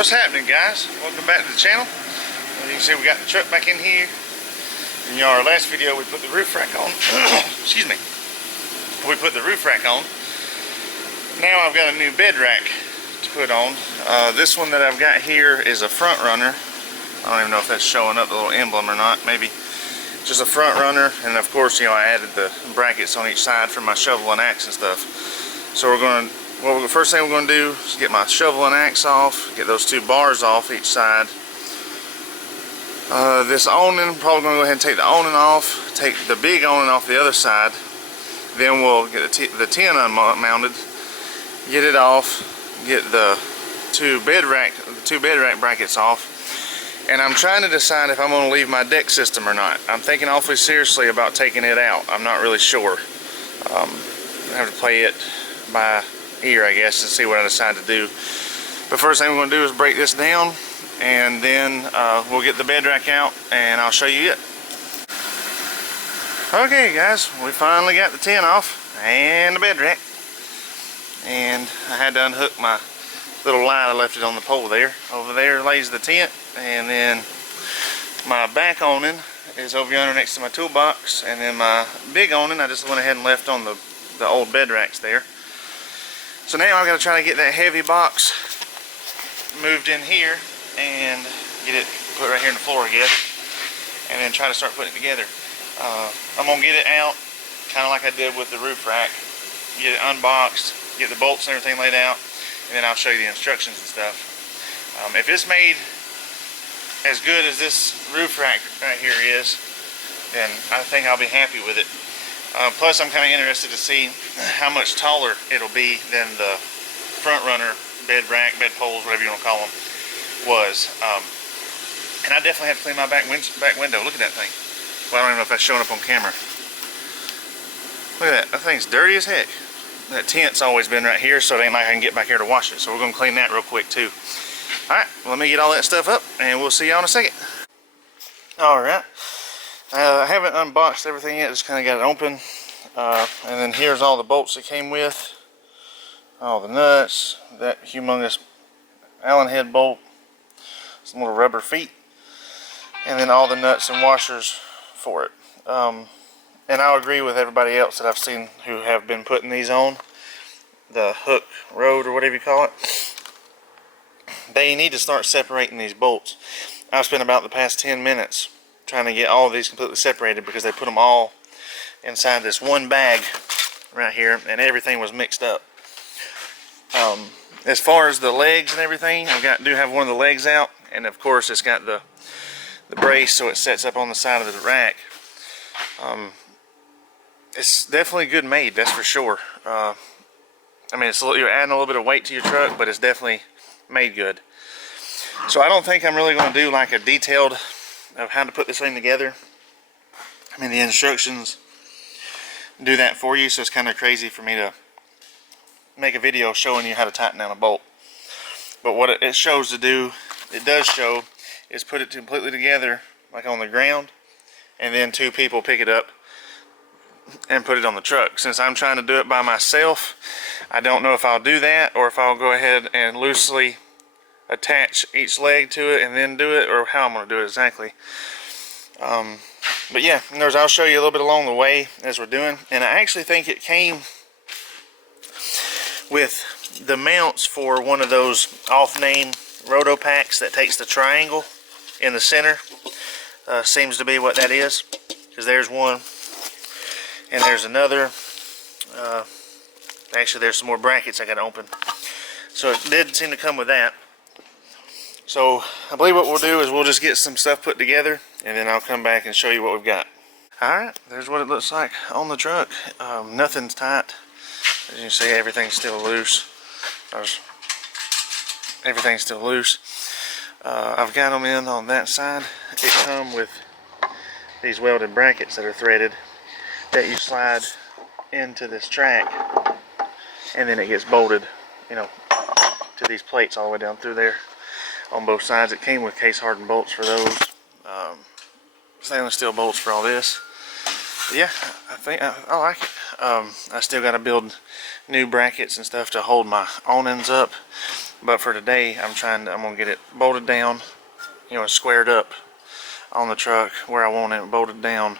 What's happening, guys? Welcome back to the channel. As you can see, we got the truck back in here. In our last video, we put the roof rack on. Excuse me. We put the roof rack on. Now I've got a new bed rack to put on. This one that I've got here is a front runner. I don't even know if that's showing up the little emblem or not. Maybe just a front runner, and of course, you know, I added the brackets on each side for my shovel and axe and stuff. So the first thing we're going to do is get my shovel and axe off, get those two bars off each side. This awning, probably going to go ahead and take the awning off, take the big awning off the other side. Then we'll get the tin unmounted, get it off, get the two bed rack brackets off. And I'm trying to decide if I'm going to leave my deck system or not. I'm thinking awfully seriously about taking it out. I'm not really sure. I have to play it by ear, I guess, and see what I decide to do. But first thing we're going to do is break this down, and then we'll get the bed rack out and I'll show you it. Okay guys, we finally got the tin off and the bed rack, and I had to unhook my little line. I left it on the pole there. Over there lays the tent, and then my back awning is over yonder next to my toolbox, and then my big awning I just went ahead and left on the old bed racks there. So now I've got to try to get that heavy box moved in here and get it put right here on the floor, I guess, and then try to start putting it together. I'm going to get it out kind of like I did with the roof rack, get it unboxed, get the bolts and everything laid out, and then I'll show you the instructions and stuff. If it's made as good as this roof rack right here is, then I think I'll be happy with it. Plus, I'm kind of interested to see how much taller it'll be than the front runner bed rack, bed poles, whatever you want to call them, was. And I definitely have to clean my back window. Look at that thing. Well, I don't even know if that's showing up on camera. Look at that. That thing's dirty as heck. That tent's always been right here, so it ain't like I can get back here to wash it. So we're going to clean that real quick too. Alright, well, let me get all that stuff up, and we'll see y'all in a second. Alright. I haven't unboxed everything yet, just kind of got it open. And then here's all the bolts that came with. All the nuts, that humongous Allen head bolt, some little rubber feet, and then all the nuts and washers for it. And I'll agree with everybody else that I've seen who have been putting these on, the Hooke road or whatever you call it. They need to start separating these bolts. I've spent about the past 10 minutes trying to get all of these completely separated because they put them all inside this one bag right here, and everything was mixed up. As far as the legs and everything, do have one of the legs out, and of course it's got the brace so it sets up on the side of the rack. It's definitely good made, that's for sure. I mean, you're adding a little bit of weight to your truck, but it's definitely made good. So I don't think I'm really going to do like a detailed of how to put this thing together. I mean, the instructions do that for you, so it's kind of crazy for me to make a video showing you how to tighten down a bolt. But what it shows to do, it does show, is put it completely together like on the ground, and then two people pick it up and put it on the truck. Since I'm trying to do it by myself, I don't know if I'll do that or if I'll go ahead and loosely attach each leg to it and then do it, or how I'm going to do it exactly. But yeah, I'll show you a little bit along the way as we're doing. And I actually think it came with the mounts for one of those off-name roto packs that takes the triangle in the center. Seems to be what that is, because there's one and there's another. Actually, there's some more brackets I got to open. So it did seem to come with that. So I believe what we'll do is we'll just get some stuff put together, and then I'll come back and show you what we've got. Alright, there's what it looks like on the truck. Nothing's tight. As you can see, everything's still loose. Everything's still loose. I've got them in on that side. It comes with these welded brackets that are threaded that you slide into this track, and then it gets bolted, you know, to these plates all the way down through there on both sides. It came with case hardened bolts for those, stainless steel bolts for all this. But yeah, I think I like it. I still got to build new brackets and stuff to hold my awnings up. But for today, I'm gonna get it bolted down, you know, squared up on the truck where I want it bolted down,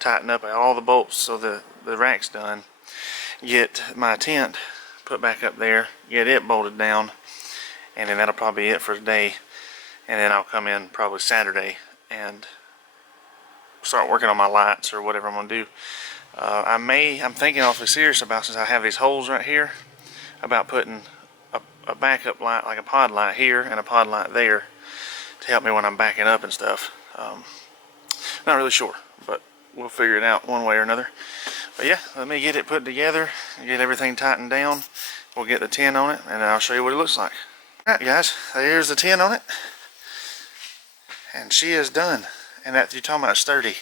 tighten up all the bolts so the rack's done, get my tent put back up there, get it bolted down, and then that'll probably be it for today. And then I'll come in probably Saturday and start working on my lights or whatever I'm gonna do. I'm thinking awfully serious about, since I have these holes right here, about putting a backup light, like a pod light here and a pod light there, to help me when I'm backing up and stuff. Not really sure, but we'll figure it out one way or another. But yeah, let me get it put together, get everything tightened down. We'll get the tin on it, and I'll show you what it looks like. Alright guys, there's the tin on it. And she is done. And that, you're talking about sturdy.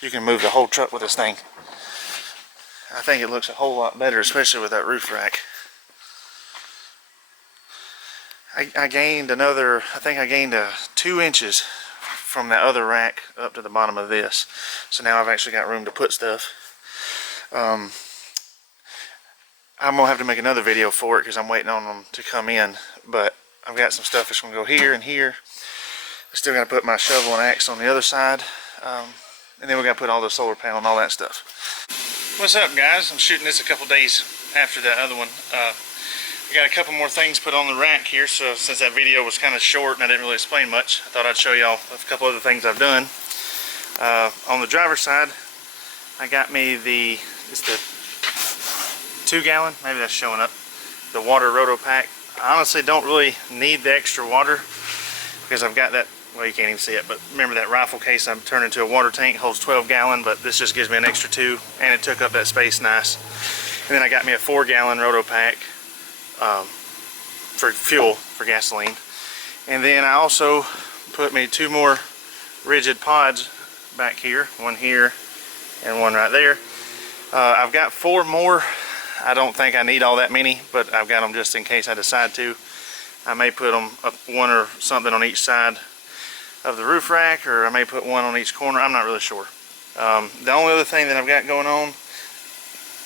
You can move the whole truck with this thing. I think it looks a whole lot better, especially with that roof rack. I gained another, I think I gained 2 inches from that other rack up to the bottom of this. So now I've actually got room to put stuff. I'm gonna have to make another video for it because I'm waiting on them to come in. But I've got some stuff that's gonna go here and here. I still gotta put my shovel and axe on the other side. And then we gotta put all the solar panel and all that stuff. What's up guys? I'm shooting this a couple days after that other one. We got a couple more things put on the rack here, so since that video was kind of short and I didn't really explain much, I thought I'd show y'all a couple other things I've done. On the driver's side, I got me it's the 2 gallon, maybe that's showing up, the water roto pack. I honestly don't really need the extra water because I've got that, well you can't even see it, but remember that rifle case I'm turning into a water tank, holds 12 gallon, but this just gives me an extra 2, and it took up that space nice. And then I got me a 4 gallon roto pack for fuel, for gasoline. And then I also put me 2 more rigid pods back here, one here and one right there. I've got 4 more. I don't think I need all that many, but I've got them just in case I decide to. I may put them up 1 or something on each side of the roof rack, or I may put 1 on each corner. I'm not really sure. The only other thing that I've got going on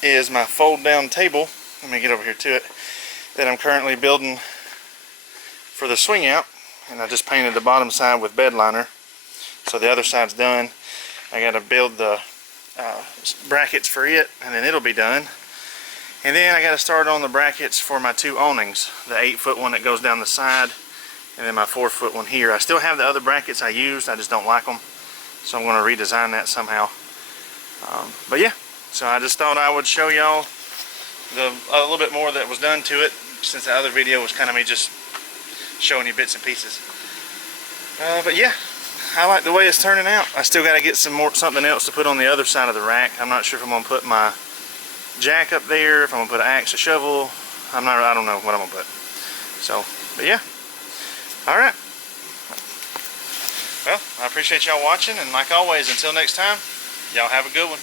is my fold down table. Let me get over here to it, that I'm currently building for the swing out, and I just painted the bottom side with bed liner, so the other side's done. I got to build the brackets for it, and then it'll be done. And then I got to start on the brackets for my 2 awnings, the 8-foot one that goes down the side, and then my 4-foot one here. I still have the other brackets I used, I just don't like them, so I'm going to redesign that somehow. But yeah, so I just thought I would show y'all a little bit more that was done to it, since the other video was kind of me just showing you bits and pieces. But yeah, I like the way it's turning out. I still got to get something else to put on the other side of the rack. I'm not sure if I'm going to put my jack up there, if I'm going to put an axe, a shovel. I don't know what I'm going to put. So, but yeah. Alright. Well, I appreciate y'all watching, and like always, until next time, y'all have a good one.